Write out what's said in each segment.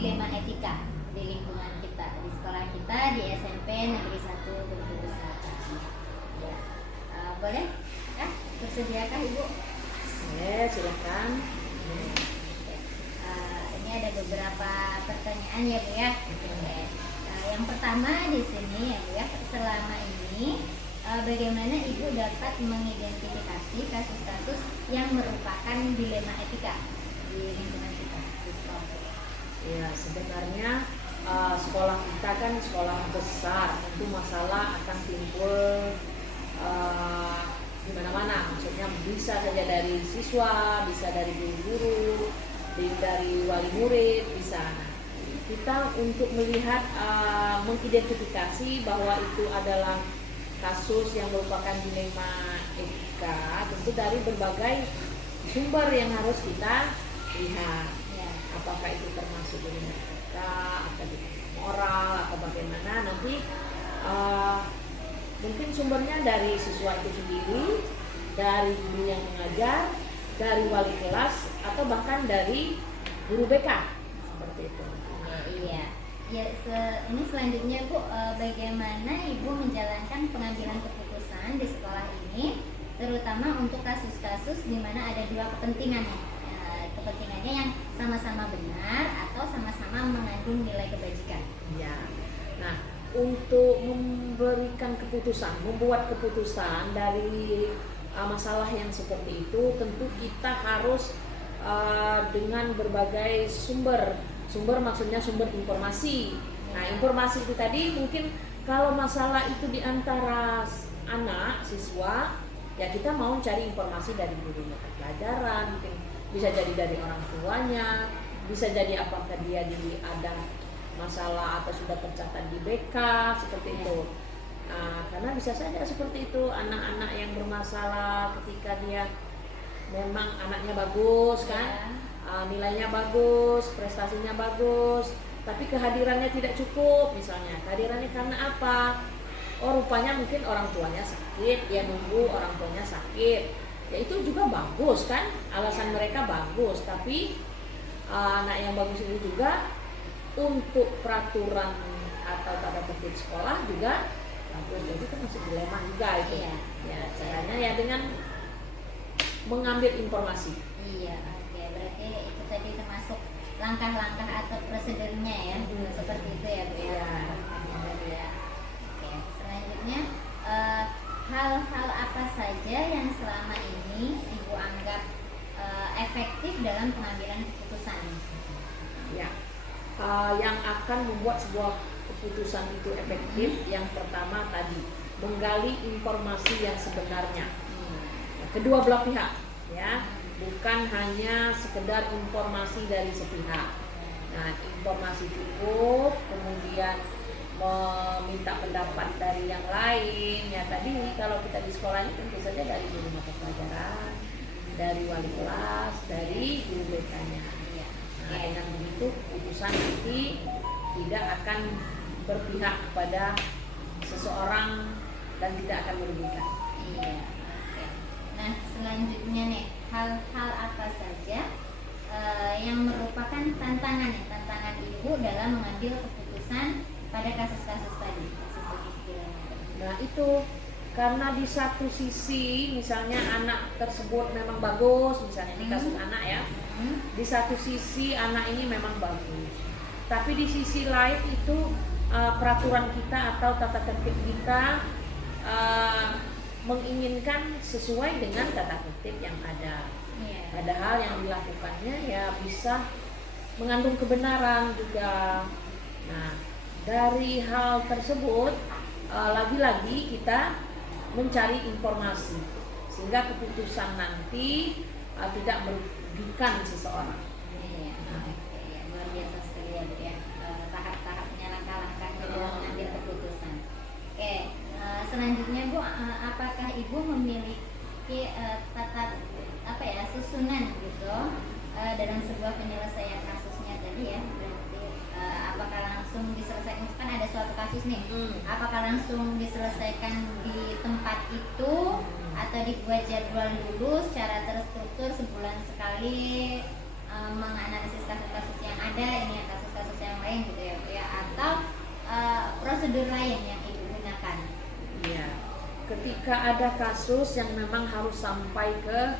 dilema etika di lingkungan kita, di sekolah kita, di SMP Negeri 1 Bengkulu Selatan. Ya. Boleh? Bersediakah Ibu? Ya, silakan. Ini ada beberapa pertanyaan ya Bu ya. Yang pertama di sini ya Bu ya, selama ini bagaimana Ibu dapat mengidentifikasi kasus-kasus yang merupakan dilema etika di lingkungan kita di sekolah? Ya, sebenarnya sekolah kita kan sekolah besar, tentu masalah akan timbul di mana-mana. Maksudnya bisa saja dari siswa, bisa dari guru-guru, dari wali murid, bisa. Nah, kita untuk melihat mengidentifikasi bahwa itu adalah kasus yang merupakan dilema etika, tentu dari berbagai sumber yang harus kita lihat. Apakah itu termasuk dilema etika, atau moral, atau bagaimana, nanti mungkin sumbernya dari siswa itu sendiri, dari guru yang mengajar, dari wali kelas, atau bahkan dari guru BK, seperti itu. Iya. Ya, ini selanjutnya Bu, bagaimana Ibu menjalankan pengambilan keputusan di sekolah ini, terutama untuk kasus-kasus di mana ada dua kepentingan, kepentingannya yang sama-sama benar atau sama-sama mengandung nilai kebajikan. Ya. Nah, untuk memberikan keputusan, membuat keputusan dari masalah yang seperti itu, tentu kita harus dengan berbagai sumber maksudnya sumber informasi. Nah, informasi itu tadi mungkin kalau masalah itu di antara anak siswa, ya kita mau cari informasi dari guru mata pelajaran, mungkin bisa jadi dari orang tuanya, bisa jadi apakah dia ada masalah atau sudah tercatat di BK, seperti itu. Nah, karena bisa saja seperti itu, anak-anak yang bermasalah ketika dia memang anaknya bagus kan, nilainya bagus, prestasinya bagus, tapi kehadirannya tidak cukup misalnya. Kehadirannya karena apa? Oh, rupanya mungkin orang tuanya sakit, ya nunggu orang tuanya sakit. Ya itu juga bagus kan, alasan mereka bagus, tapi anak yang bagus ini juga untuk peraturan atau tata tertib sekolah juga bagus. Jadi itu masih dilema juga itu. Ya, caranya ya dengan mengambil informasi. Iya, oke. Berarti itu tadi termasuk langkah-langkah atau prosedurnya ya, seperti itu ya Bu ya. Oke. Selanjutnya hal-hal apa saja yang selama ini Ibu anggap efektif dalam pengambilan keputusan? Ya, yang akan membuat sebuah keputusan itu efektif, yang pertama tadi menggali informasi yang sebenarnya. Kedua belah pihak, ya, bukan hanya sekedar informasi dari sepihak. Nah, informasi cukup, kemudian meminta pendapat dari yang lain. Ya tadi kalau kita di sekolah ini tentu saja dari guru mata pelajaran, dari wali kelas, dari guru BK-nya. Nah, dengan begitu keputusan nanti tidak akan berpihak kepada seseorang dan tidak akan merugikan. Iya. Nah, selanjutnya nih, hal-hal apa saja yang merupakan tantangan Ibu dalam mengambil keputusan pada kasus-kasus tadi? Nah, itu karena di satu sisi misalnya anak tersebut memang bagus, misalnya di kasus anak ya, di satu sisi anak ini memang bagus, tapi di sisi lain itu peraturan kita atau tata tertib kita menginginkan sesuai dengan tata tertib yang ada. Padahal yang dilakukannya ya bisa mengandung kebenaran juga. Nah, dari hal tersebut lagi-lagi kita mencari informasi sehingga keputusan nanti tidak merugikan seseorang. Luar biasa sekali ya Bu ya, tahap-tahapnya, langkah-langkahnya dalam mengambil keputusan. Oke. Selanjutnya Bu, apakah Ibu memiliki susunan gitu dalam sebuah penyelesaian kasusnya tadi ya? Berarti apakah langsung diselesaikan, kan ada suatu kasus nih, apakah langsung diselesaikan di tempat itu atau dibuat jadwal dulu secara terstruktur sebulan sekali menganalisis kasus-kasus yang ada, ini ya kasus-kasus ketika ada kasus yang memang harus sampai ke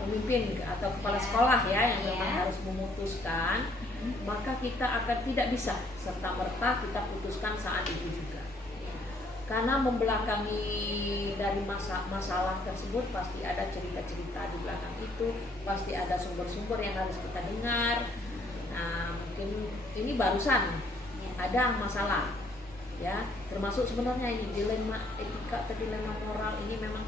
pemimpin atau kepala sekolah ya yang memang harus memutuskan, maka kita akan tidak bisa serta-merta kita putuskan saat itu juga. Karena membelakangi dari masalah tersebut pasti ada cerita-cerita di belakang itu, pasti ada sumber-sumber yang harus kita dengar. Nah, mungkin ini barusan ada masalah ya, termasuk sebenarnya ini dilema etika atau dilema moral ini memang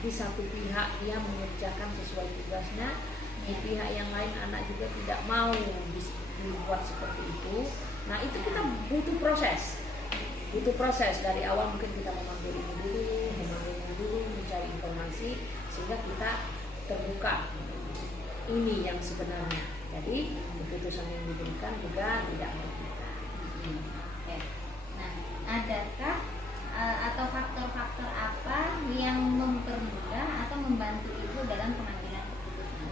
di satu pihak dia mengerjakan sesuai tugasnya, di pihak yang lain anak juga tidak mau dibuat seperti itu. Nah, itu kita butuh proses dari awal. Mungkin kita memanggil ini dulu, mencari informasi sehingga kita terbuka ini yang sebenarnya. Jadi keputusan yang diberikan juga tidak merugikan. Oke. Nah, adakah atau faktor-faktor apa yang mempermudah atau membantu ibu dalam pengambilan keputusan?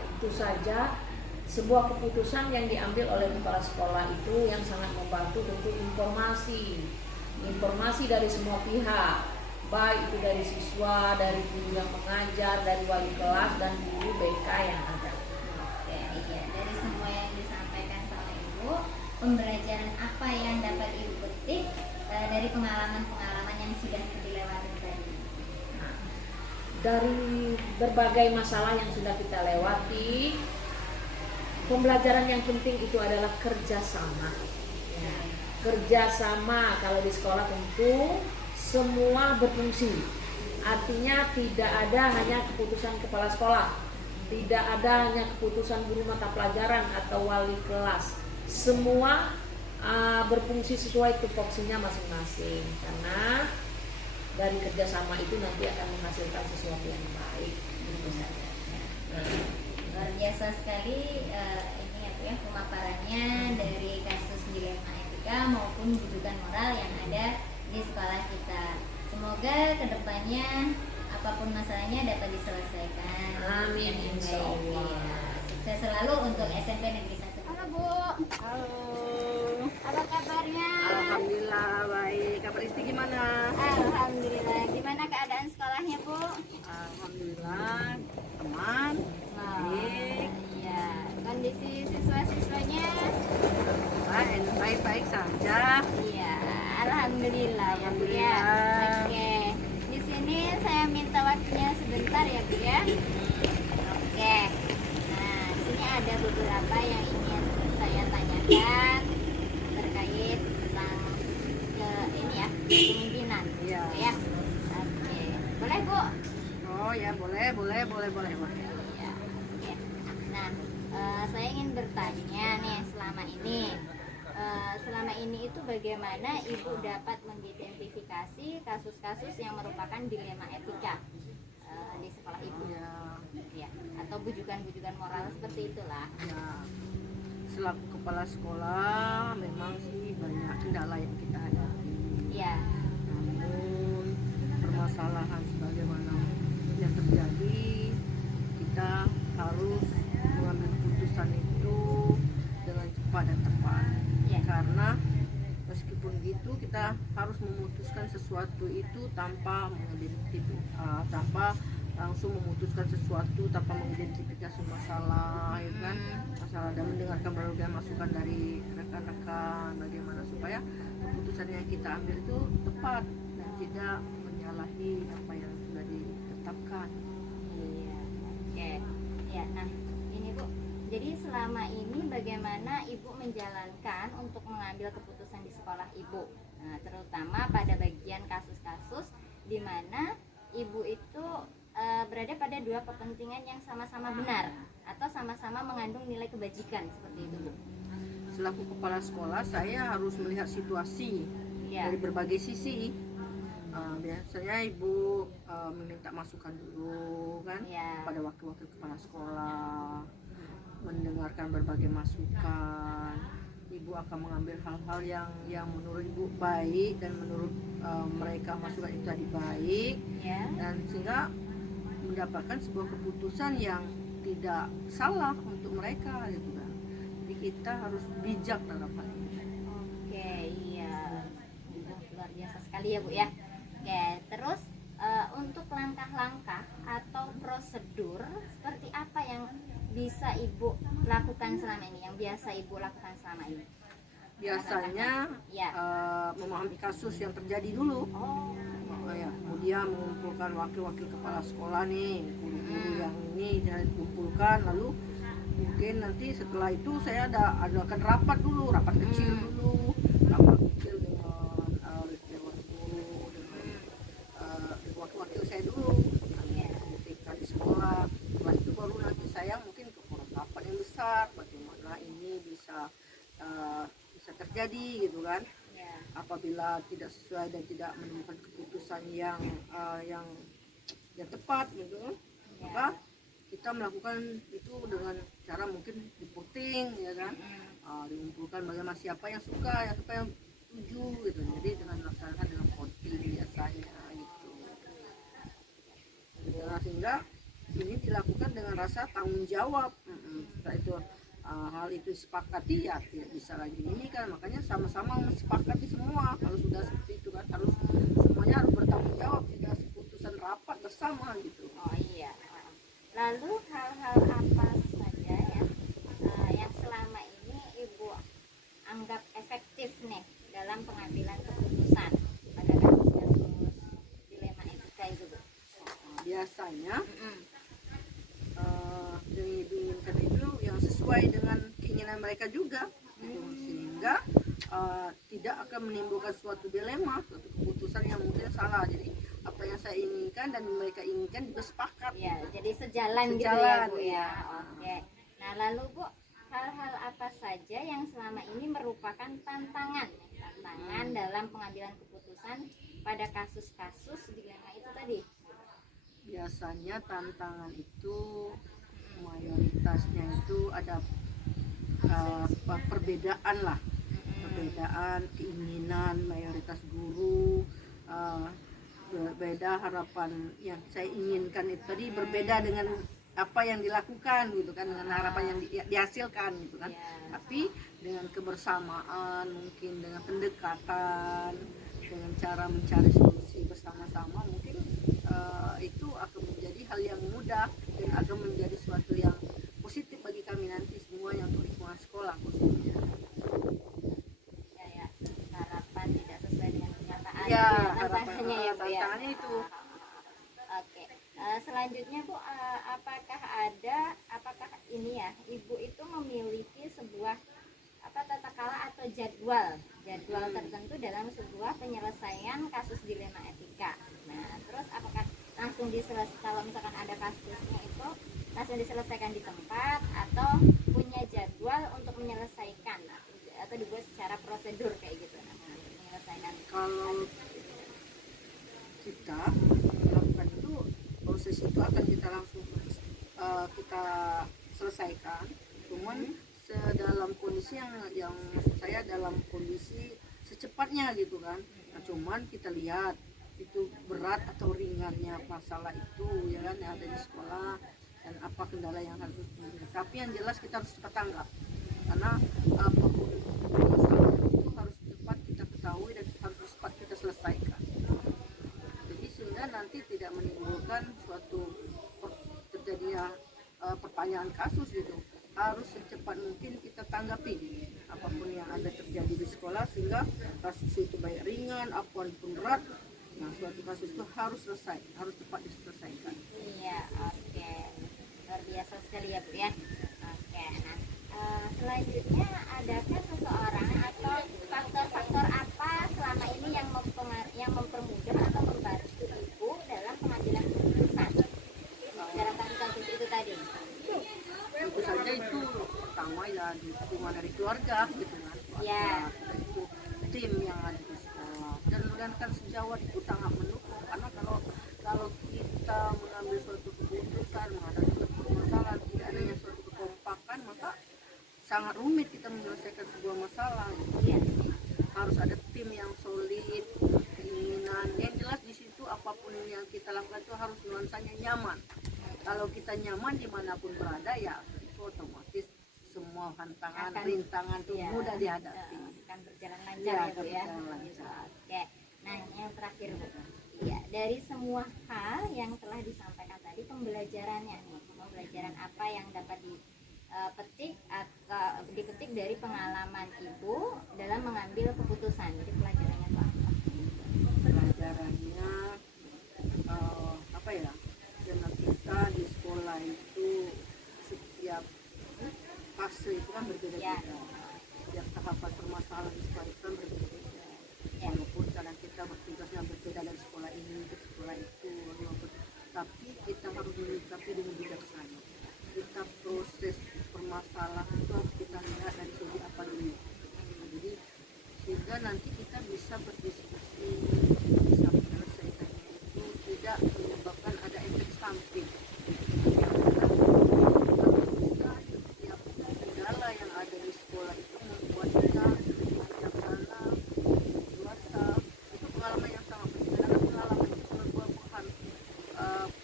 Tentu saja sebuah keputusan yang diambil oleh kepala sekolah itu yang sangat membantu tentu informasi dari semua pihak, baik itu dari siswa, dari guru yang mengajar, dari wali kelas dan guru BK yang ada. Oke, iya. Dari semua yang disampaikan sama ibu, pembelajaran apa yang dapat ibu petik dari pengalaman-pengalaman yang sudah dilewati tadi? Nah, dari berbagai masalah yang sudah kita lewati, pembelajaran yang penting itu adalah kerjasama. Ya. Kerjasama kalau di sekolah tentu semua berfungsi. Artinya tidak ada hanya keputusan kepala sekolah, tidak ada hanya keputusan guru mata pelajaran atau wali kelas. Semua berfungsi sesuai tupoksinya masing-masing. Karena dari kerjasama itu nanti akan menghasilkan sesuatu yang baik. Tentu saja. Luar biasa sekali ini ya pemaparannya dari kasus dilema etika maupun rujukan moral yang ada di sekolah kita. Semoga kedepannya apapun masalahnya dapat diselesaikan. Amin, insya Allah. Ya, sukses selalu untuk SMP Negeri 1. Halo Bu. Halo. Apa kabarnya? Alhamdulillah baik. Kabar istri gimana? Alhamdulillah. Gimana keadaan sekolahnya Bu? Alhamdulillah aman. Baik. Iya. Kondisi siswa-siswanya? Baik saja. Iya. Alhamdulillah ya Bu ya. Alhamdulillah. Oke. Di sini saya minta waktunya sebentar ya Bu ya. Oke. Nah, di sini ada beberapa yang ingin saya tanyakan terkait tentang ini ya, kepemimpinan. Iya. Ya. Oke. Boleh Bu? Oh ya boleh. Ya, oke. Nah, saya ingin bertanya nih selama ini itu bagaimana ibu dapat mengidentifikasi kasus-kasus yang merupakan dilema etika di sekolah ibu, ya, atau bujukan-bujukan moral seperti itulah. Ya. Selaku kepala sekolah memang sih banyak kendala yang kita hadapi. Ya, Namun permasalahan sebagaimana yang terjadi, kita harus mengambil keputusan itu dengan cepat dan tepat. ya, Karena meskipun gitu kita harus memutuskan sesuatu itu tanpa tanpa langsung memutuskan sesuatu tanpa mengidentifikasi masalah, ya kan? Masalah dan mendengarkan berbagai masukan dari rekan-rekan bagaimana supaya keputusan yang kita ambil itu tepat dan tidak menyalahi apa yang sudah ditetapkan. iya, oke. Ya, nah ini Bu. Jadi selama ini bagaimana ibu menjalankan untuk mengambil keputusan di sekolah ibu? Nah, terutama pada bagian kasus-kasus di mana ibu itu berada pada dua kepentingan yang sama-sama benar atau sama-sama mengandung nilai kebajikan seperti itu Bu. Selaku kepala sekolah saya harus melihat situasi Ya, dari berbagai sisi. Biasanya ibu meminta masukan dulu kan ya, pada wakil-wakil kepala sekolah, mendengarkan berbagai masukan. Ibu akan mengambil hal-hal yang menurut ibu baik dan menurut mereka masukan itu tadi baik, ya, dan sehingga mendapatkan sebuah keputusan yang tidak salah untuk mereka gitu kan. Jadi kita harus bijak dalam hal ini. oke, iya, luar biasa sekali ya Bu ya. Oke, terus untuk langkah-langkah atau prosedur seperti apa yang bisa Ibu lakukan selama ini, yang biasa Ibu lakukan selama ini? Biasanya Ya. memahami kasus yang terjadi dulu. Oh, Ya, kemudian mengumpulkan wakil-wakil kepala sekolah nih, guru-guru yang ini dan dikumpulkan, lalu mungkin nanti setelah itu saya adakan rapat dulu, rapat kecil dulu, rapat kecil dengan dewan guru, dengan wakil-wakil saya dulu, ketika di sekolah. Setelah itu baru nanti saya mungkin ke forum rapat yang besar, bagaimana ini bisa terjadi gitu kan. ya. Apabila tidak sesuai dan tidak menemukan keputusan yang tepat gitu, maka kita melakukan itu dengan cara mungkin voting ya kan, diumpulkan bagaimana siapa yang suka, siapa yang setuju gitu. Jadi dengan melaksanakan dengan voting biasanya gitu. Ya, sehingga ini dilakukan dengan rasa tanggung jawab. Setelah itu hal itu disepakati, ya tidak bisa lagi ini kan, makanya sama-sama mensepakati semua. Kalau sudah seperti itu kan harus semuanya harus bertanggung jawab, tidak keputusan rapat bersama gitu. Oh iya. Lalu hal-hal apa saja yang selama ini Ibu anggap efektif nih dalam pengambilan keputusan pada kasus-kasus dilema etika itu, Bu? Biasanya yang diinginkan itu yang sesuai dengan keinginan mereka juga gitu. Sehingga tidak akan menimbulkan suatu dilema, suatu keputusan yang mungkin salah. Jadi apa yang saya inginkan dan mereka inginkan juga sepakat. Ya, jadi sejalan gitu ya, Sejalan, Bu ya. ya. Oke. Nah, lalu Bu, hal-hal apa saja yang selama ini merupakan tantangan dalam pengambilan keputusan pada kasus-kasus dilema itu tadi? Biasanya tantangan itu mayoritasnya itu ada perbedaan lah, perbedaan keinginan mayoritas guru, berbeda harapan yang saya inginkan itu tadi berbeda dengan apa yang dilakukan gitu kan, dengan harapan yang dihasilkan gitu kan. Tapi dengan kebersamaan, mungkin dengan pendekatan, dengan cara mencari solusi bersama-sama, mungkin itu akan menjadi hal yang mudah dan akan menjadi suatu yang positif bagi kami nanti semua yang untuk lingkungan sekolah khususnya. Ya, harapan tidak sesuai dengan kenyataan. Ya, tantangannya ya, Bu ya. tantangannya itu. Oke. Selanjutnya Bu, apakah ini ya, Ibu itu memiliki sebuah tata kala atau jadwal tertentu dalam sebuah penyelesaian kasus dilema etika. Nah, terus apakah langsung kalau misalkan ada kasusnya itu langsung diselesaikan di tempat atau punya jadwal untuk menyelesaikan atau dibuat secara prosedur kayak gitu, nah, untuk menyelesaikan? Kalau kita melakukan itu, proses itu akan kita langsung kita selesaikan, cuman dalam kondisi yang maksud saya dalam kondisi secepatnya gitu kan. Nah, cuman kita lihat itu berat atau ringannya masalah itu ya kan yang ada di sekolah dan apa kendala yang harus dipenuhi. Tapi yang jelas kita harus cepat tanggap, karena apapun masalah itu harus cepat kita ketahui dan harus cepat kita selesaikan. Jadi sehingga nanti tidak menimbulkan suatu terjadinya pertanyaan kasus gitu. Harus secepat mungkin kita tanggapi apapun yang ada terjadi di sekolah, sehingga kasus itu baik ringan apapun berat, nah suatu kasus itu harus selesai, harus cepat diselesaikan. Iya, oke. Luar biasa sekali ya, Bu ya. Oke, nah selanjutnya adakah seseorang atau faktor-faktor apa selama ini yang mempermudah atau membantu Ibu dalam pengambilan keputusan dalam kasus itu tadi? Tentu saja itu pertama ya dukungan dari keluarga gitu kan. Ya. Itu tim yang ada di sekolah dan rekan sejawat itu sangat mendukung, karena kalau kita mengambil suatu keputusan menghadapi suatu masalah tidak adanya suatu kekompakan, maka sangat rumit kita menyelesaikan sebuah masalah gitu. Iya. Harus ada tim yang solid, keinginan yang jelas di situ. Apapun yang kita lakukan itu harus nuansanya nyaman. Kalau kita nyaman dimanapun berada, ya itu otomatis semua rintangan itu mudah dihadapi. Akan berjalan lancar Ya, ya, Bu ya. berjalan lancar. Oke. Nah, yang terakhir, Bu. Ya, dari semua hal yang telah disampaikan tadi, pembelajarannya nih, pembelajaran apa yang dapat dipetik dari pengalaman ibu dalam mengambil keputusan. Jadi pelajarannya itu apa? Pelajarannya apa ya, karena kita di sekolah itu setiap fase itu kan berbeda-beda, setiap tahapan permasalahan di sekolah itu kan berbeda-beda, walaupun cara kita bertugasnya berbeda dari sekolah ini ke sekolah itu, tapi kita harus menyikapi dengan bijaksana. Kita proses permasalahan itu harus kita lihat dari segi apa dulu. Jadi sehingga nanti kita bisa berdiskusi, bisa menyelesaikannya itu tidak menyebabkan ada efek samping. Bisa setiap kendala yang ada di sekolah itu membuat kita bijaksana, dewasa. Itu pengalaman yang sangat penting, karena pengalaman itu merupakan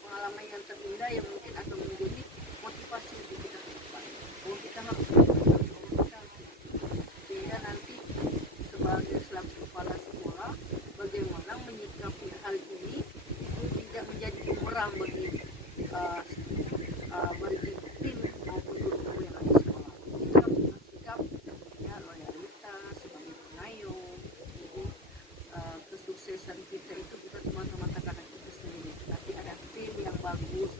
pengalaman yang terindah yang mungkin akan menjadi motivasi untuk kita ke depan. Bahwa kita harus sehingga nanti sebagai selaku kepala sekolah bagaimana menyikapi hal ini itu tidak menjadi bumerang bagi tim maupun guru-guru yang ada di sekolah. Kita harus bersikap ya, loyalitas sebagai pengayom. Jadi kesuksesan kita itu bukan semata-mata karena kita sendiri, tapi ada tim yang bagus,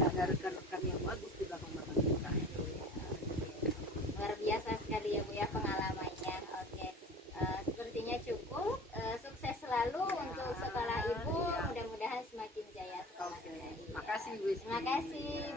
ada rekan-rekan yang bagus di belakang kita. Luar biasa sekali ya Bu ya pengalamannya. Oke, sepertinya cukup. Sukses selalu untuk sekolah Ibu. Mudah-mudahan semakin jaya sekolahnya. Makasih Bu. Terima kasih.